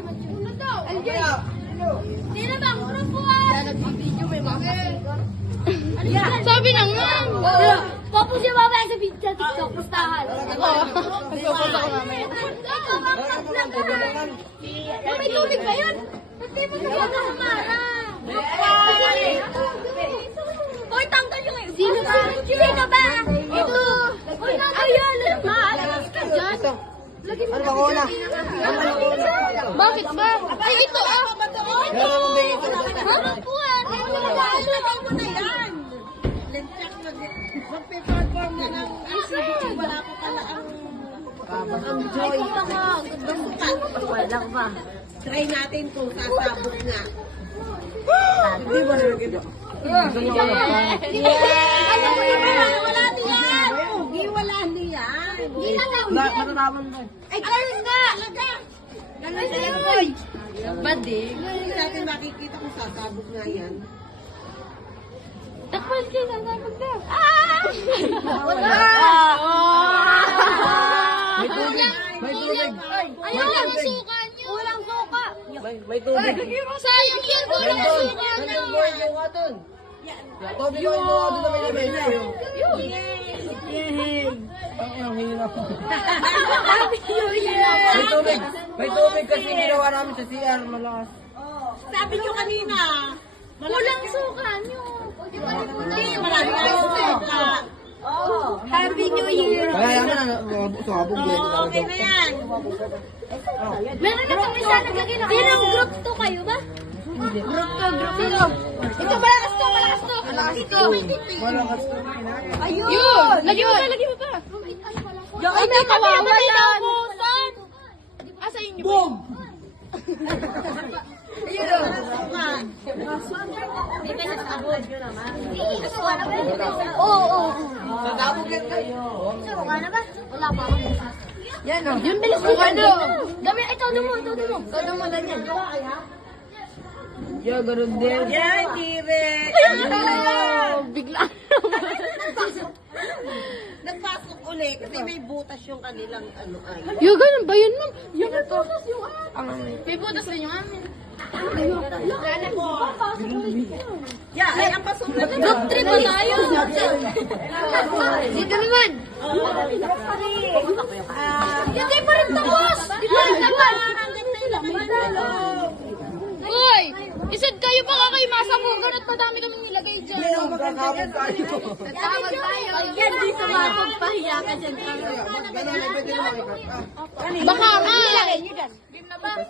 si Matthew. Ano daw? Hindi na bang grupuan? Nag-video may mga sabi na nga. Tapos yung mamaya sa video sa TikTok, pustahan. Magpapost ako mamaya. Ikaw ang nag-vlog ka. May tubig ba yun? Hindi mo na kamara. Hoy, tanggal yung ngayon. Sino ba? Sino ba? Ito. Hoy, ayun. Maalas ka dyan. Ano ba ko na? Bakit ba? Ay, ito ah. Grupuan. Alaman mo na yan. Magpe-perform na ng ECBT. Wala ko pala ang joy. Walang ba? Try natin kung sasabog nga. Hindi ba nagkita? Ano mo yung wala niyan? Hindi wala niyan. Hindi na daw. Matataman ba? Ay, ganun nga! Ganun na lang, boy. Bading. Hindi natin makikita kung sasabog nga yan. Takpan kayo na nabag na. Wala! May tubig! May tubig! Ayaw lang ang suka niyo. Walang suka. May tubig! Sayang yan. Walang Nandun! suka Nandun niyo. ko yung ka dun! Tubig ko yung doon na may lamesa yun! Ang hirap. May tubig! May tubig kasi ginawa namin sa CR malakas. Sabi nyo kanina, Walang suka niyo. hindi, marami tayong suka. Happy New Year. Kaya naman sabog din. Okay na yan. Meron na pang isa nagkakina. Sinong group to kayo ba? Group to. Ito, malakas to. Ito. Malakas. Ayun! Lagi mo pa. Yung ito, kawawalan. Asa inyo? Boom! Oo. Sabog yan kayo. Suka na ba? Wala pa ako. Yan o. Yung bilis ko ano. Dami, ito mo. Todo mo lang yan. Yeah, ganun din. Yan, dire. Bigla. Nagpasok uli kasi may butas yung kanilang ano ay. Yung ganun ba yun, ma'am? Yung may butas yung may butas rin yung amin. Yeah, ay ang basura na. Group trip ba tayo? Dito naman. Hindi pa rin tapos. Di pa rin tapos. Uy! Isad kayo baka kayo masabugan at madami kaming nilagay dyan. Magkakabog tayo. Tawag tayo. Yan, di sa mga pagpahiya ka dyan. Ganun, pwede naman ikat. Baka nga. Bim na ba?